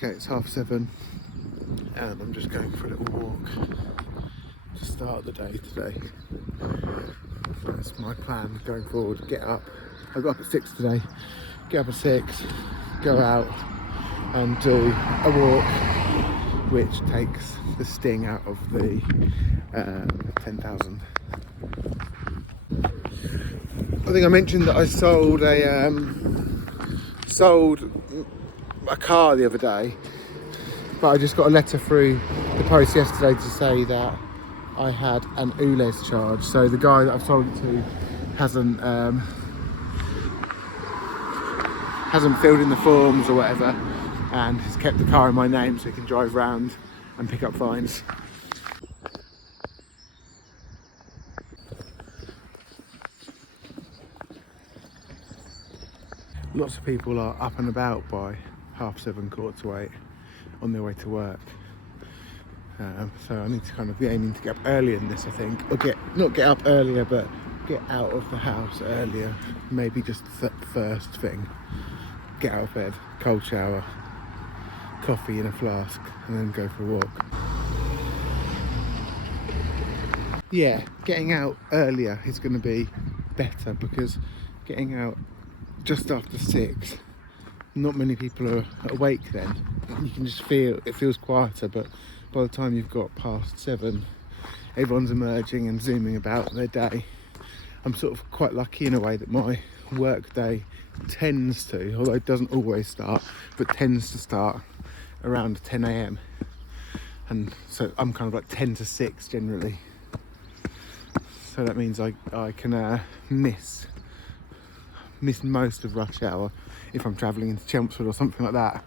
Okay, it's 7:30 and I'm just going for a little walk to start the day today. That's my plan going forward. Get up. I got up at 6 today. Get up at 6, go out and do a walk, which takes the sting out of the 10,000. I think I mentioned that I sold a car the other day, but I just got a letter through the post yesterday to say that I had an ULEZ charge. So the guy that I've sold it to hasn't filled in the forms or whatever, and has kept the car in my name so he can drive around and pick up fines. Lots of people are up and about by 7:30, 8:15 on their way to work. So I need to kind of be aiming to get up earlier than this, I think. Or not get up earlier, but get out of the house earlier. Maybe just the first thing. Get out of bed, cold shower, coffee in a flask, and then go for a walk. Yeah, getting out earlier is going to be better, because getting out just after 6, not many people are awake then. You can just feel, it feels quieter, but by the time you've got past 7, everyone's emerging and zooming about their day. I'm sort of quite lucky in a way that my work day tends to, although it doesn't always start, but tends to start around 10 a.m. And so I'm kind of like 10 to 6 generally. So that means I can miss most of rush hour if I'm travelling into Chelmsford or something like that.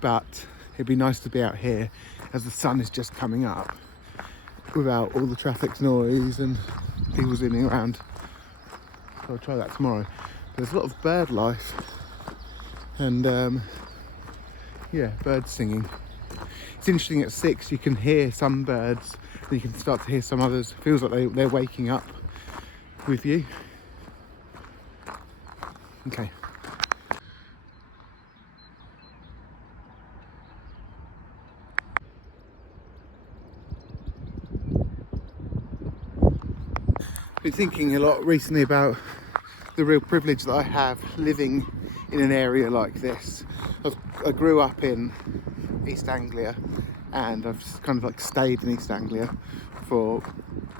But it'd be nice to be out here as the sun is just coming up, without all the traffic noise and people zooming around. So I'll try that tomorrow. There's a lot of bird life and yeah, birds singing. It's interesting, at 6 you can hear some birds and you can start to hear some others. It feels like they're waking up with you. Okay. Been thinking a lot recently about the real privilege that I have living in an area like this. I grew up in East Anglia, and I've kind of like stayed in East Anglia for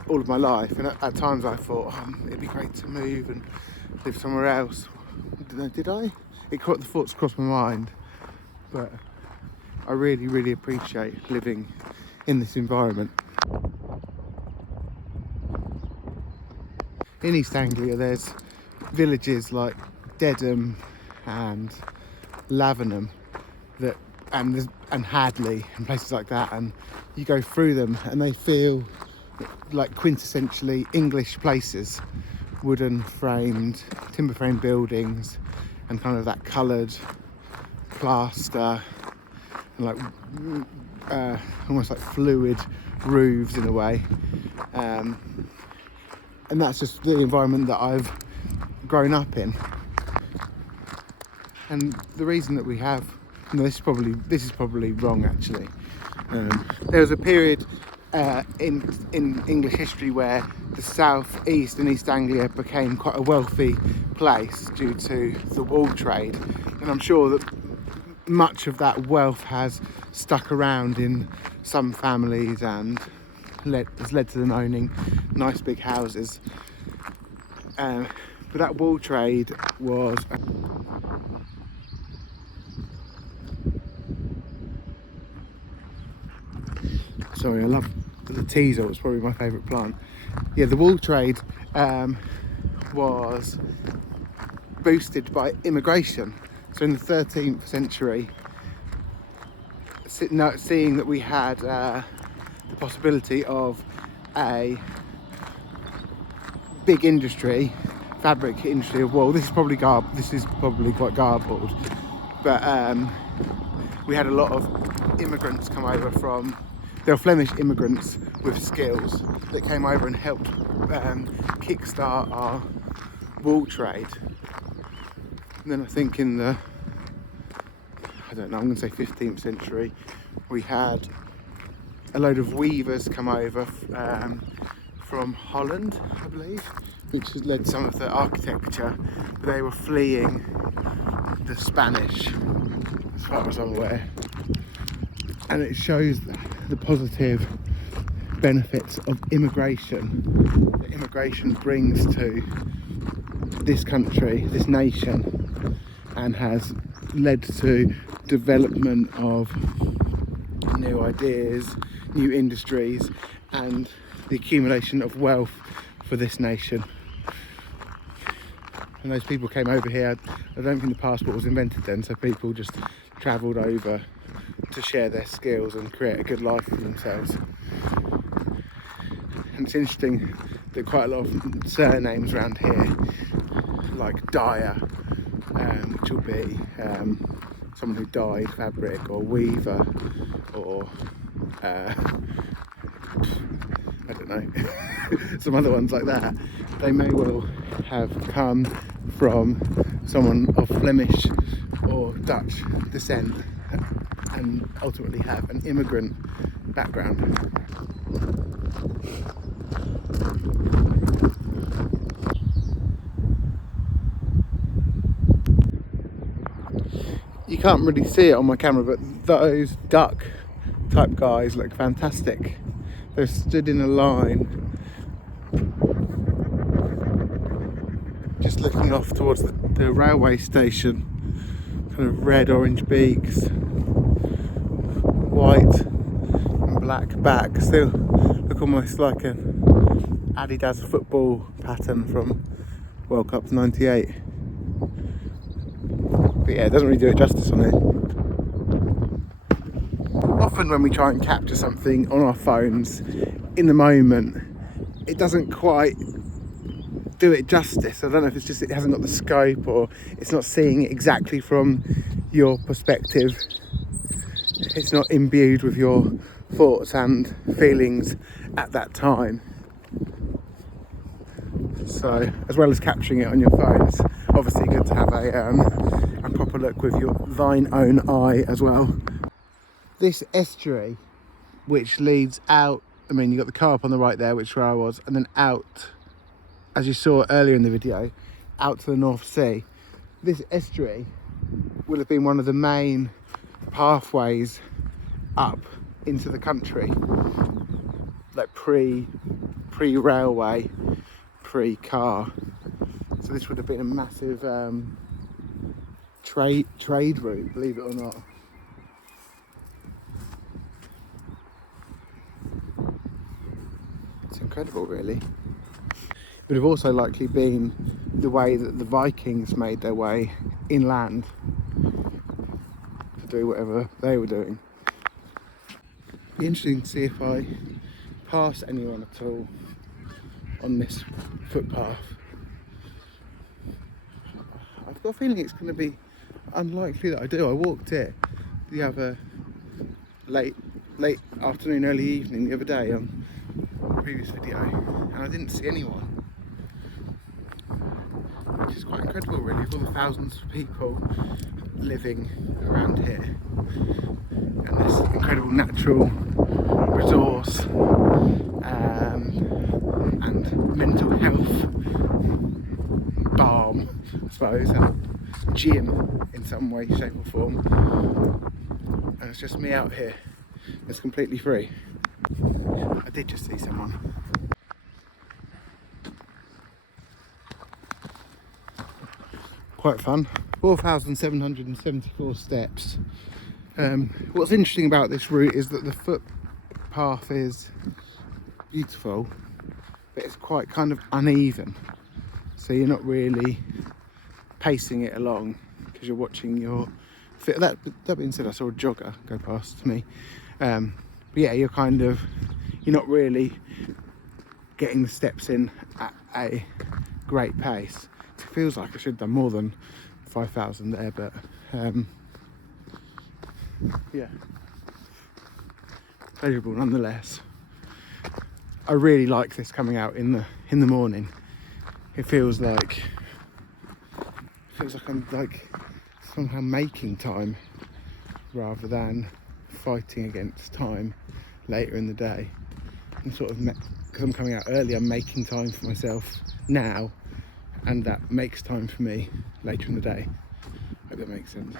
all of my life, and at times I thought it'd be great to move and live somewhere else. Did I? The thoughts crossed my mind, but I really appreciate living in this environment. In East Anglia there's villages like Dedham and Lavenham and Hadley and places like that, and you go through them and they feel like quintessentially English places. Wooden framed, timber framed buildings, and kind of that coloured plaster and like almost like fluid roofs in a way. And that's just the environment that I've grown up in. And the reason that we have, this is probably wrong actually. There was a period in English history where the South East and East Anglia became quite a wealthy place due to the wool trade, and I'm sure that much of that wealth has stuck around in some families and has led to them owning nice big houses. But that wool trade was sorry, I love the teasel. It's probably my favourite plant. Yeah, the wool trade was boosted by immigration. So in the 13th century, seeing that we had the possibility of a big industry, fabric industry of wool. This is probably quite garbled, but we had a lot of immigrants come over there were Flemish immigrants with skills that came over and helped kickstart our wool trade. And then I think in the don't know, I'm going to say 15th century, we had a load of weavers come over from Holland, I believe, which has led some of the architecture, but they were fleeing the Spanish, as far as I'm aware. And it shows the positive benefits of immigration that immigration brings to this country, this nation, and has led to development of new ideas, new industries, and the accumulation of wealth for this nation. And those people came over here, I don't think the passport was invented then, so people just travelled over to share their skills and create a good life for themselves. And it's interesting that quite a lot of surnames around here, like Dyer, which will be someone who dyed fabric, or weaver, or I don't know, some other ones like that, they may well have come from someone of Flemish or Dutch descent and ultimately have an immigrant background. You can't really see it on my camera, but those duck type guys look fantastic. They're stood in a line, just looking off towards the railway station. Kind of red orange beaks, white and black back. Still look almost like an Adidas football pattern from World Cup '98. But yeah, it doesn't really do it justice on it. Often when we try and capture something on our phones in the moment, it doesn't quite do it justice. I don't know if it's just it hasn't got the scope, or it's not seeing it exactly from your perspective. It's not imbued with your thoughts and feelings at that time. So, as well as capturing it on your phone, it's obviously good to have a proper look with your thine own eye as well. This estuary, which leads out, I mean, you've got the car up on the right there, which is where I was, and then out, as you saw earlier in the video, out to the North Sea. This estuary would have been one of the main pathways up into the country, like pre-railway, pre-car. So this would have been a massive trade route, believe it or not. It's incredible, really. It would have also likely been the way that the Vikings made their way inland to do whatever they were doing. Be interesting to see if I pass anyone at all on this footpath. I've got a feeling it's going to be unlikely that I do. I walked it the other late afternoon, early evening the other day on a previous video, and I didn't see anyone. Which is quite incredible, really, with all the thousands of people living around here and this incredible natural resource and mental health balm, I suppose, and gym in some way, shape or form. And it's just me out here. It's completely free. I did just see someone. Quite fun. 4,774 steps. What's interesting about this route is that the footpath is beautiful, but it's quite kind of uneven. So you're not really pacing it along because you're watching your fit. That being said, I saw a jogger go past me. But yeah, you're not really getting the steps in at a great pace. It feels like I should have done more than 5,000 there, but yeah, pleasurable nonetheless. I really like this coming out in the morning. It feels like I'm like somehow making time. rather than fighting against time later in the day. I'm sort of, because I'm coming out early, I'm making time for myself now, and that makes time for me later in the day. Hope that makes sense.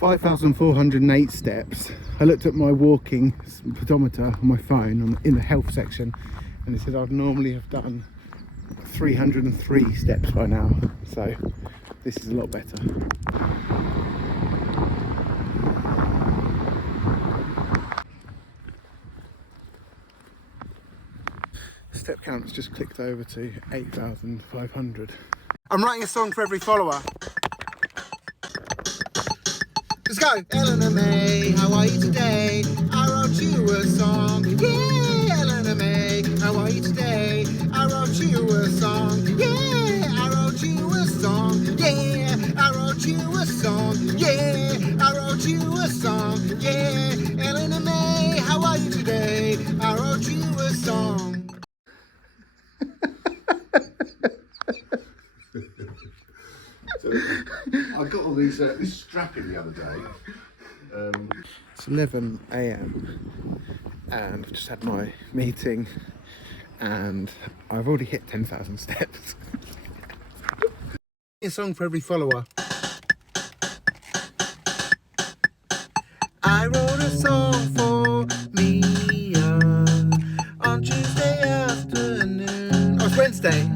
$5,408 steps. I looked at my walking pedometer on my phone in the health section, and it said I'd normally have done 303 steps by now, so this is a lot better. Step count's just clicked over to 8,500. I'm writing a song for every follower. Let's go! Eleanor May, how are you today? I wrote you a song. Yeah, Eleanor May, how are you today? I wrote you a song. Yeah, I wrote you a song. Yeah, I wrote you a song. Yeah, I wrote you a song. Yeah, Eleanor May, how are you today? I wrote you a song. So, I got all these this strapping the other day. It's 11 AM and I've just had my meeting and I've already hit 10,000 steps. A song for every follower. I wrote a song for Mia on Tuesday afternoon. Oh, it's Wednesday.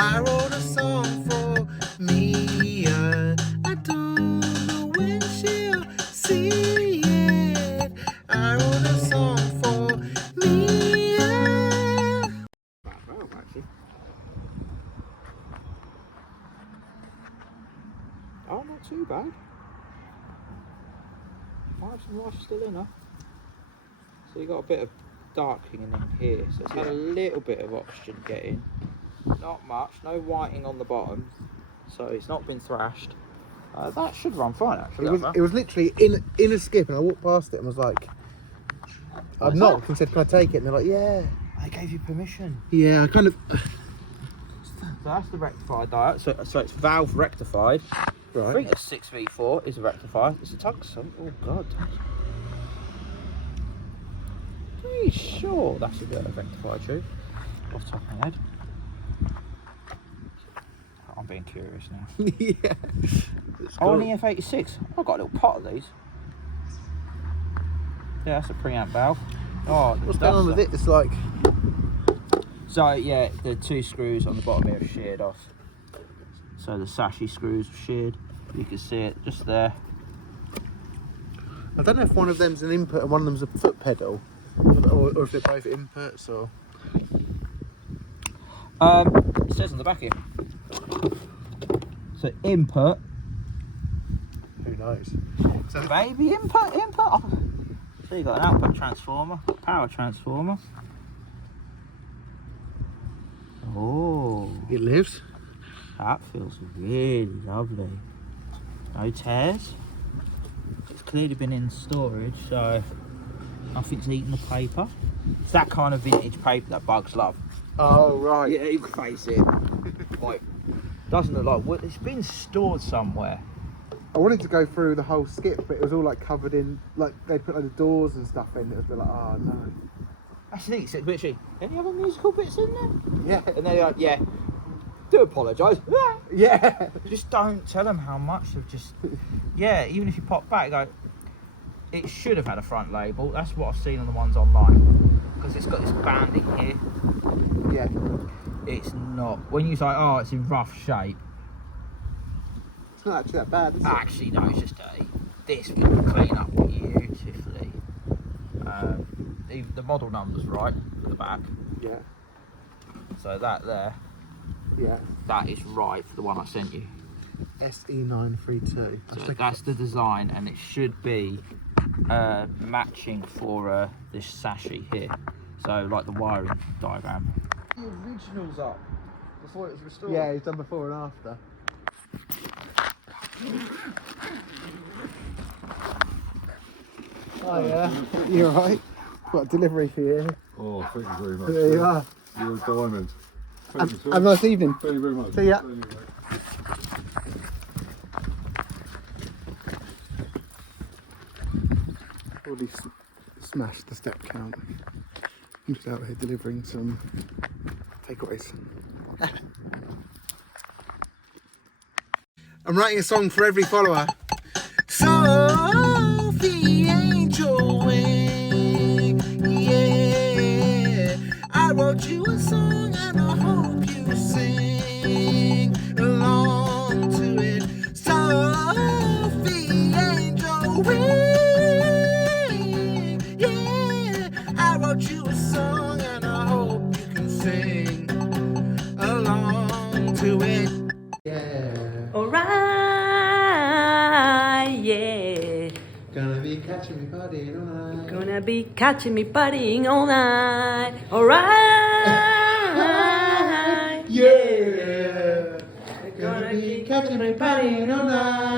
I wrote a song for Mia. I don't know when she'll see it. I wrote a song for Mia. Actually. Oh, not too bad. Might have some rice still in her. So you got a bit of darkening in here, so it's had a little bit of oxygen getting. Not much, no whiting on the bottom, so it's not been thrashed. That should run fine actually. It was literally in a skip, and I walked past it and was like, I knocked and said, "Can I take it?" And they're like, "Yeah." I gave you permission. Yeah, I kind of. So that's the rectified diet. So it's valve rectified. Right. I think a 6V4 is a rectifier. It's a tungsten. Oh god. Pretty sure that's a rectifier tube. Off the top of my head. I'm being curious now. Yeah. Oh, an EF86. I've got a little pot of these. Yeah, that's a preamp valve. Oh, What's going on with it? It's like. So yeah, the two screws on the bottom here are sheared off. So the sashi screws are sheared. You can see it just there. I don't know if one of them's an input and one of them's a foot pedal, or if they're both inputs or. It says on the back here. So input. Who knows? So Maybe input. Oh. So you got an output transformer, power transformer. Oh, it lives. that feels really lovely. No tears. It's clearly been in storage, so nothing's eaten the paper. It's that kind of vintage paper that bugs love. Oh right. Yeah, you can face it. Like, doesn't look like wood. It's been stored somewhere. I wanted to go through the whole skip, but it was all like covered in, like they put like the doors and stuff in. It was a bit like, oh no. That's the thing. It's literally, any other musical bits in there? Yeah. And they're like, yeah. Do apologise. Yeah. Just don't tell them how much they've just. Yeah, even if you pop back, go. It should have had a front label. That's what I've seen on the ones online, because it's got this banding here. Yeah. It's not. When you say, oh, it's in rough shape. It's not actually that bad, is it? Actually, no, it's just dirty. This will clean up beautifully. The model number's right at the back. Yeah. So that there, Yeah. that is right for the one I sent you. SE932. So that's the design, and it should be matching for this sashi here. So like the wiring diagram. The original's up before it was restored. Yeah, he's done before and after. Oh yeah, you're right. Got a delivery for you. Oh, thank you very much. There you are. You're a diamond. Thank you, sir. Have a nice evening. Thank you very much. See ya. Anyway. Already smashed the step count. I'm just out here delivering some takeaways. I'm writing a song for every follower. Sophie Angel Wing, yeah. I wrote you a song and I hope you sing along to it. Sophie Angel Wing, yeah. I wrote you a song and I hope you can sing along to it. Yeah. Alright, yeah. Gonna be catching me partying all night. Gonna be catching me partying all night. Alright, Yeah. Gonna be catching me partying all night.